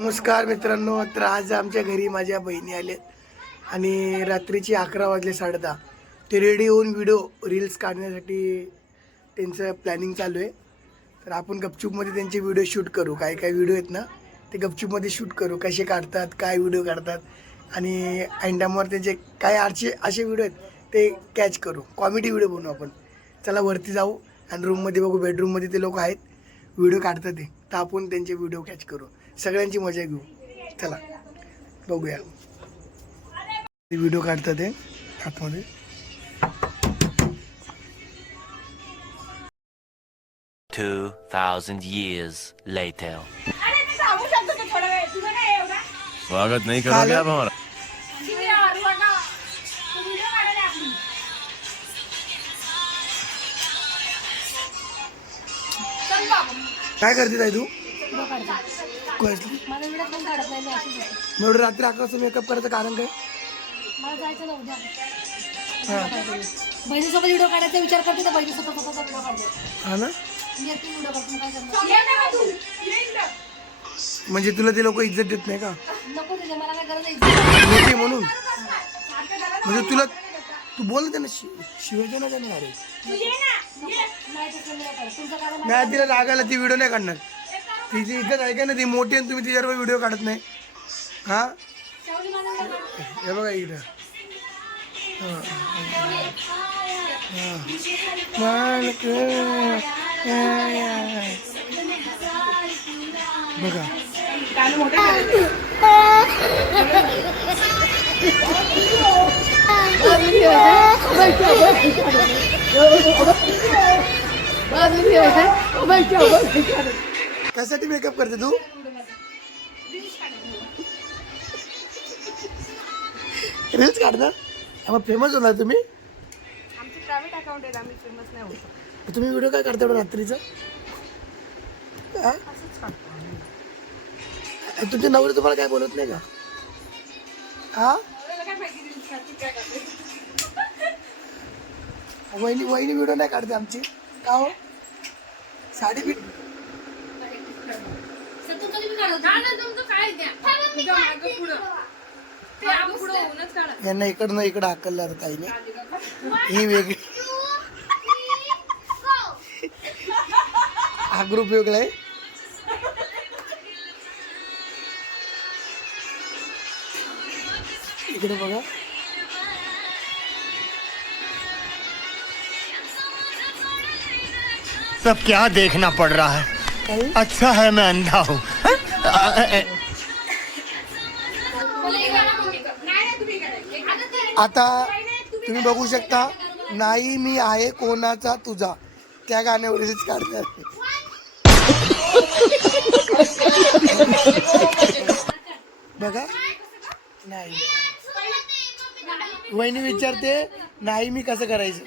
नमस्कार मित्रांनो, तर आज आमच्या घरी माझ्या बहिणी आलेत आणि रात्रीची 11 वाजले 10:30. ते रेडी होऊन व्हिडिओ रील्स काढण्यासाठी त्यांचं प्लॅनिंग चालू आहे. तर आपण गपचूपमध्ये त्यांचे व्हिडिओ शूट करू. काय काय व्हिडिओ आहेत ना ते गपचूपमध्ये शूट करू, कसे काढतात, काय व्हिडिओ काढतात आणि अँडामवर त्यांचे काय असे व्हिडिओ आहेत ते कॅच करू. कॉमेडी व्हिडिओ बनवू आपण. चला वरती जाऊ आणि रूममध्ये बघू. बेडरूममध्ये ते लोक आहेत, व्हिडिओ काढतात ते, तर आपण त्यांचे व्हिडिओ कॅच करू. सगळ्यांची मजा घेऊ. चला बघूया. व्हिडिओ काढतात ते आतमध्ये. later. स्वागत नहीं करोगे आप हमारा? काय करते ताई तू? एवढं रात्री 11 वाजता मेकअप करायचं कारण काय? मला जायचं ना उद्या. बहिणीसोबत व्हिडिओ काढायचा विचार करते तर बहिणीसोबत व्हिडिओ काढते. हा ना, व्हिडिओ करतो काय करणार? म्हणजे तुला ते लोक इज्जत देत नाही का? नको तुझ्या, मला काय गरज आहे. मोठी म्हणून. म्हणजे तुला तू बोल त्यांना शिवाय ना त्यांना. अरे नाही, तिला रागायला ती व्हिडिओ नाही काढणार. तिची इज्जत आहे का ना, ती मोठी आणि तुम्ही तिच्यावर व्हिडिओ काढत नाही. हा हे बघा इकडं. बघा कशासाठी मेकअप करते तू? रील्स काढणार? मग फेमस होणार तुम्ही? आमचं प्रायव्हेट अकाउंट आहे, आम्ही फेमस नाही होऊ शकत. तुम्ही व्हिडिओ काय काढता रात्रीचं? असंच काढतो आम्ही. तुमचे नवरे तुम्हाला काय बोलत नाही का? हा काय माहिती रील्स काढते, काय करते. वहिनी व्हिडिओ नाही काढते आमची का हो? साडी बी यांना इकडनं इकडं हाकलला काही नाही. ही वेगळी, हा ग्रुप वेगळा आहे. इकडे बघा. सब क्या देखना पड़ रहा है? अच्छा है मैं अंधा हूँ. आता तुम्ही बघू शकता, नाही मी आहे कोणाचा तुझा, त्या गाण्यावरच काढतात. बघा नाही, वहिनी विचारते नाही मी कसं करायचं.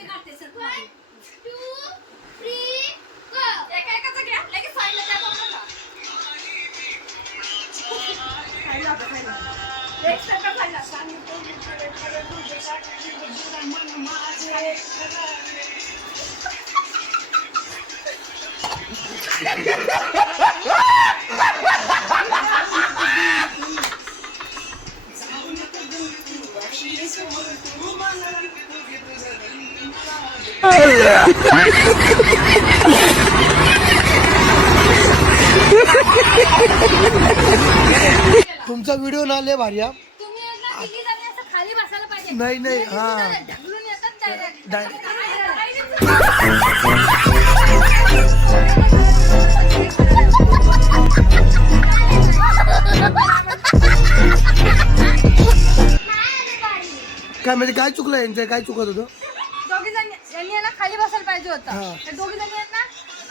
तुमचा व्हिडिओ ना लय भारी. खाली बसायला पाहिजे. नाही नाही, हा ढकलून येतात डायरेक्ट. काय म्हणजे काय चुकलं यांचं? काय चुकत होतं? दोघी जण यांनी ना खाली बसायला पाहिजे हा. होतं. त्या दोघी जणी आहेत ना,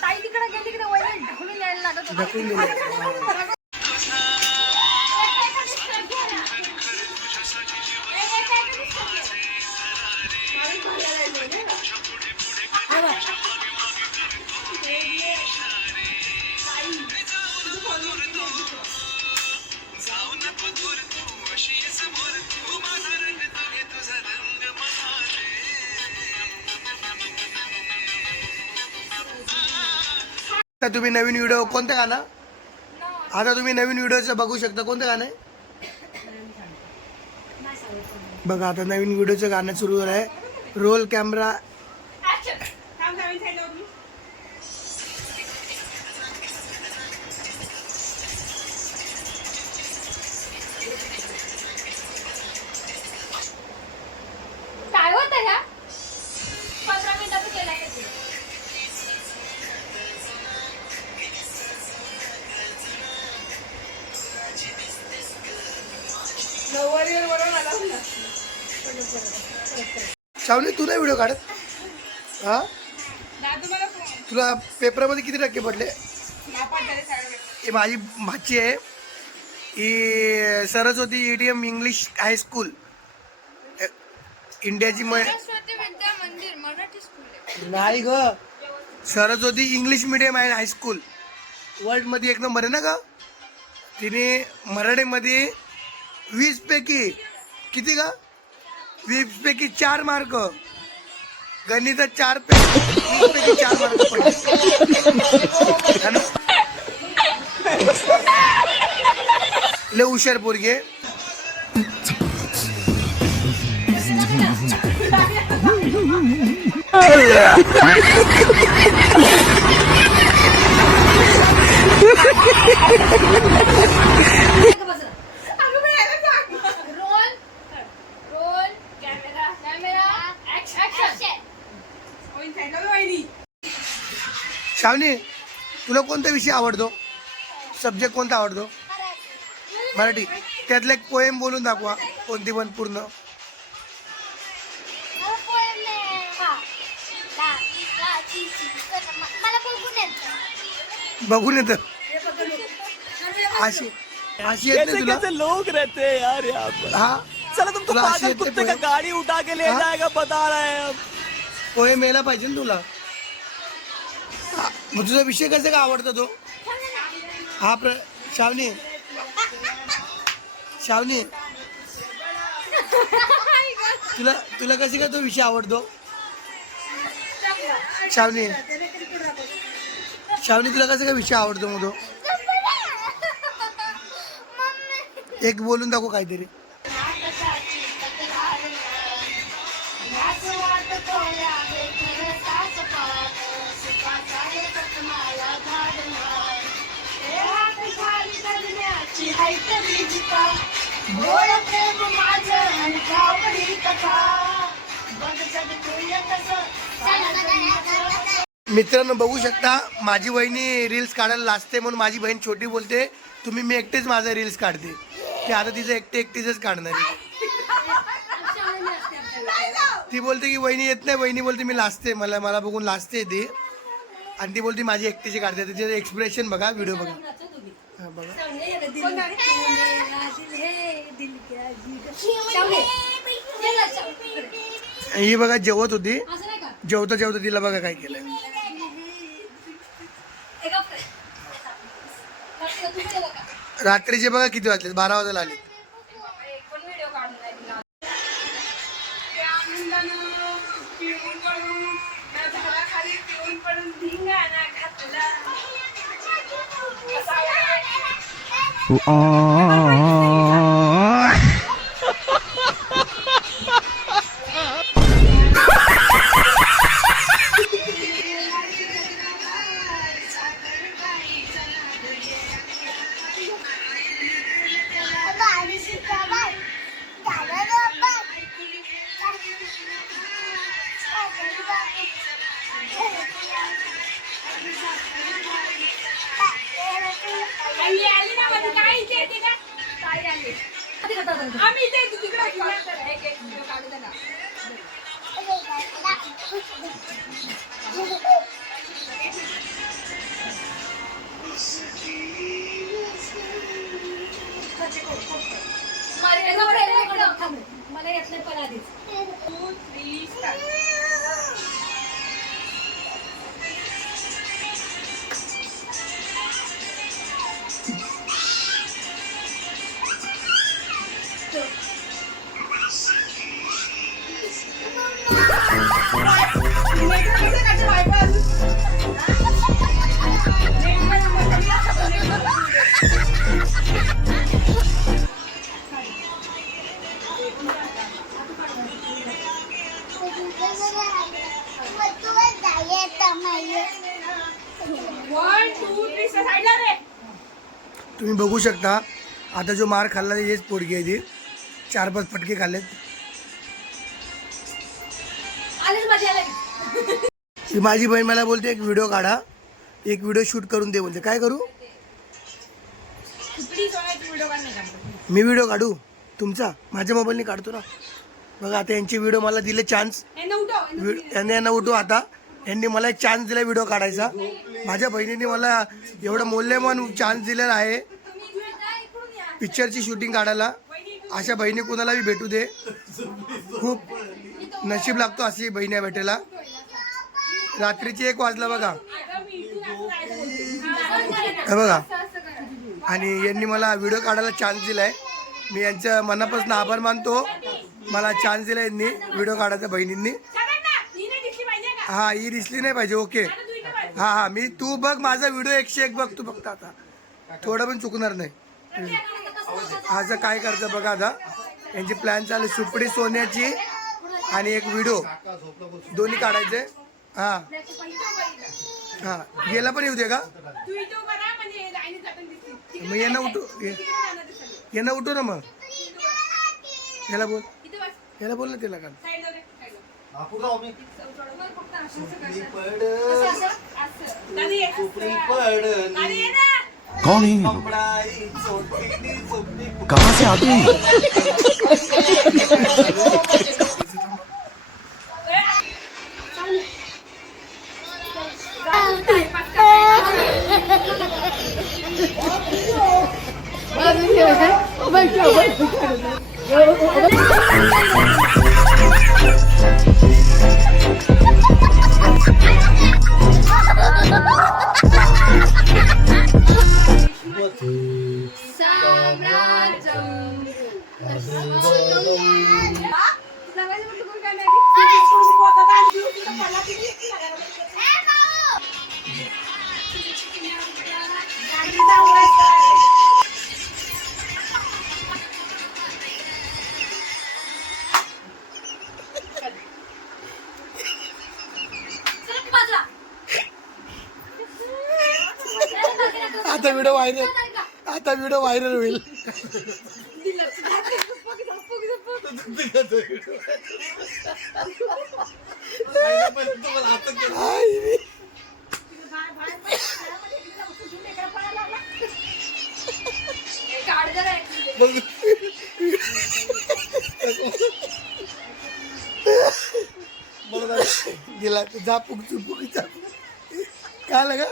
ताई तिकडे गेली, तिकडे वहिनी ढकलून यायला लागत होतं. ढकलून दिलं. तुम्ही नवीन व्हिडिओ कोणतं गाणं? आता तुम्ही नवीन व्हिडिओचं बघू शकता. कोणतं गाणं आहे बघा. आता नवीन व्हिडिओचं गाणं सुरू झालं आहे. Roll camera. काय होतं ह्या 15 मिनिटाचं केलं ते. शावनी तू नाही व्हिडिओ काढत हा? तुला पेपरमध्ये किती टक्के पडले? ही माझी भाची आहे. ही सरस्वती EDM इंग्लिश हायस्कूल इंडियाची विद्या मंदिर मराठी स्कूल. नाही ग. सरस्वती इंग्लिश मिडियम आहे हायस्कूल. वर्ल्डमध्ये 1 नंबर आहे ना ग. तिने मराठीमध्ये 20 पैकी किती का 20 पैकी 4 मार्क. गणितात 4 पैकी 4 मार्क पडले. लय हुशार पोरगी आहे. Roll camera action. शावनी तुला कोणता विषय आवडतो? सब्जेक्ट कोणता आवडतो? मराठी. त्यातलं एक पोएम बोलून दाखवा. कोणती पण पूर्ण. बघून येतं अशी अशी येत नाही तुला? लोग रहते हैं यार यहाँ पर. हा चला तुम तो तुला अशी पागल येते कुत्ते का पोएम? गाड़ी उठा के ले हाँ? जाएगा बता रहे हैं हम. पोएम यायला पाहिजे ना तुला. हा, मग तुझा विषय कसा का आवडतो तो? हा शावनी शावनी तुला तुला कसे का तो विषय आवडतो? शावनी शावनी तुला कसं काय विषय आवडतो मग तो? एक बोलून दाखव काहीतरी. मित्रांनो बघू शकता माझी वहिनी रील्स काढायला लाजते म्हणून माझी बहीण छोटी बोलते तुम्ही मी एकटेच माझा रील्स काढते. की आता तिचं एकटीच काढणार आहे. ती बोलते की वहिनी येत नाही. वहिनी बोलते मी लाजते. मला बघून लाजते ती. आणि ती बोलते माझी एकटीची काढते. तिचे एक्सप्रेशन बघा. व्हिडिओ बघा. हा बघा. ही बघा जेवत होती. जेवता तिला बघा काय केलं. रात्रीचे बघा किती वाजले? 12 वाजायला आले. आम्ही इथे तिकडे मला येत नाही पण आधीच. 2, 3 स्टार्ट. वायफाय शकता आता जो मार खाल्ला हेच पोडगी आहे ती 4-5 फटके खाल्लेत. आलेच माझी आले. ही माझी बहीण मला बोलते एक व्हिडिओ काढा, एक व्हिडिओ शूट करून दे. बोलते काय करू मी व्हिडिओ काढू तुमचा? माझ्या मोबाईलने काढतो ना. बघा आता यांची व्हिडिओ मला दिले चान्स, यांना उठू आता. यांनी मला एक चान्स दिला व्हिडिओ काढायचा. माझ्या बहिणीने मला एवढं मौल्यवान चान्स दिलेला आहे पिक्चरची शूटिंग काढायला. अशा बहिणी कुणाला बी भेटू दे, खूप नशीब लागतो अशी बहिणी भेटायला. रात्रीची 1 वाजला बघा, हे बघा. आणि यांनी मला व्हिडिओ काढायला चान्स दिलाय. मी यांच्या मनापासून आभार मानतो. मला चान्स दिला यांनी व्हिडिओ काढायचा बहिणींनी. हा ही दिसली नाही पाहिजे. ओके हा मी तू बघ माझा व्हिडिओ 101 बघ तू फक्त. आता थोडं पण चुकणार नाही. असं काय करतं बघा. आता यांची प्लॅन चालू सुपडी सोन्याची आणि एक व्हिडिओ दोन्ही काढायचे. हा हा गेला पण येऊ दे का मग यांना उठू ना. मग याला बोल ना त्याला का कौन है? कहाँ से आते हैं? आता व्हिडिओ व्हायरल होईल. गेला जा काय लगा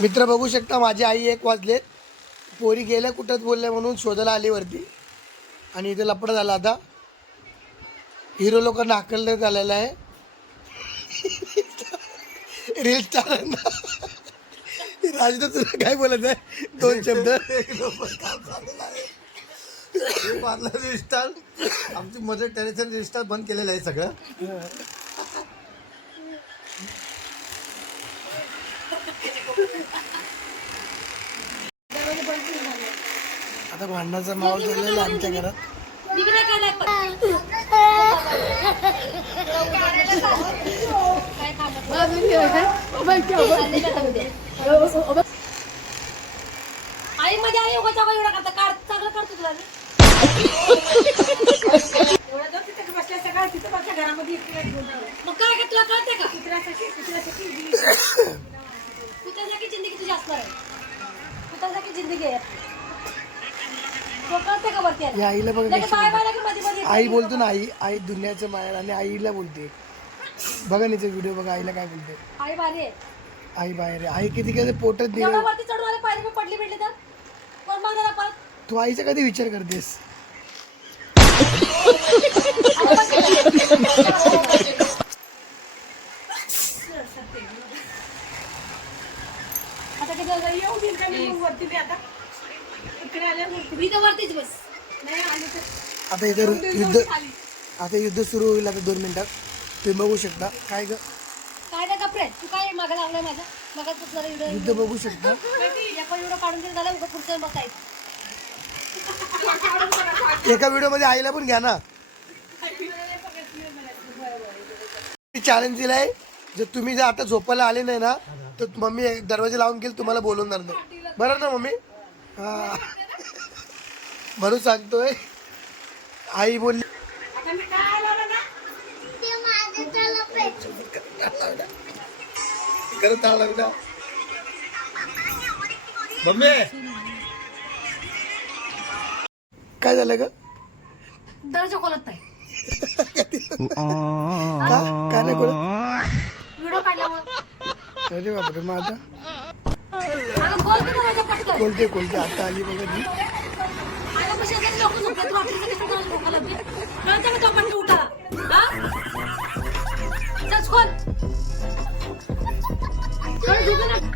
मित्र बघू शकता. माझी आई 1 वाजलेत. पोरी गेल्या कुठं बोलल्या म्हणून शोधायला आली वरती. आणि इथे लपडा झाला. आता हिरो लोकांना हाकलण्यात आलेला आहे. रील स्टारांना. राजदा तुला काय बोलायचं आहे 2 शब्द? रिस्टार आमची मदर टेरेसन रिस्टार बंद केलेलं आहे सगळं. आता भांडणाचा माहोल झालेला आमच्या घरात. आई मध्ये आई उगाच एवढा करता काढ चांगलं करतो तुला मग काय का तुला कळते का कुत्र्यासारखी जिंदगी तुझी असणार आहे. कुत्र्यासारखी जिंदगी आहे. कळते का वरती या आईला बघा बाय बाय की मध्ये मध्ये आई बोलतो ना. आई दुनियाचं माहेर आणि आईला बोलते. बघा नीचे व्हिडिओ बघा आईला काय बोलते. आई भारी आहे. आई बाहेर आहे. आई किती काय पोटात दे. एवढं वरती चढून आले पायरी पडली भेटली तर कोण बघणार परत. तू आईचा कधी विचार करतेस? आता किती येऊ दिन का मी वरती आता इकडे आल्या मी तर वरतीच बस नाही आली तर आता इथे युद्ध सुरू होईल आता 2 मिनिटात. तुम्ही बघू शकता. काय ग काय नाही कपडे तू काय मागं लागलाय माझा मग जरा युद्ध बघू शकता. आपण एवढं काढून दिलं झालं उगाच पुढचं बघायचं. एका व्हिडिओ मध्ये आईला पण घ्या ना. चॅलेंज दिलाय, जर तुम्ही जर आता झोपायला आले नाही ना तर मम्मी दरवाजा लावून घेईल, तुम्हाला बोलवणार नाही. बरं ना मम्मी? हा म्हणून सांगतोय. आई बोलली करत लागला मम्मी. काय झालं ग? दरवाजा खोलत नाही. का नाही बोलत? व्हिडिओ काढल्यामुळे. अरे बापरे. मग आता अगं खोल की दरवाजा पटकन. कोणते कोणते आता आली बघा ती. अगं कशी असेल लोकं झोपलेत, रात्रीचं कसं कोणाला झोपायला बी? कळतं का तो पण उठा? हा? चल खोल. खोल, झोपू नका.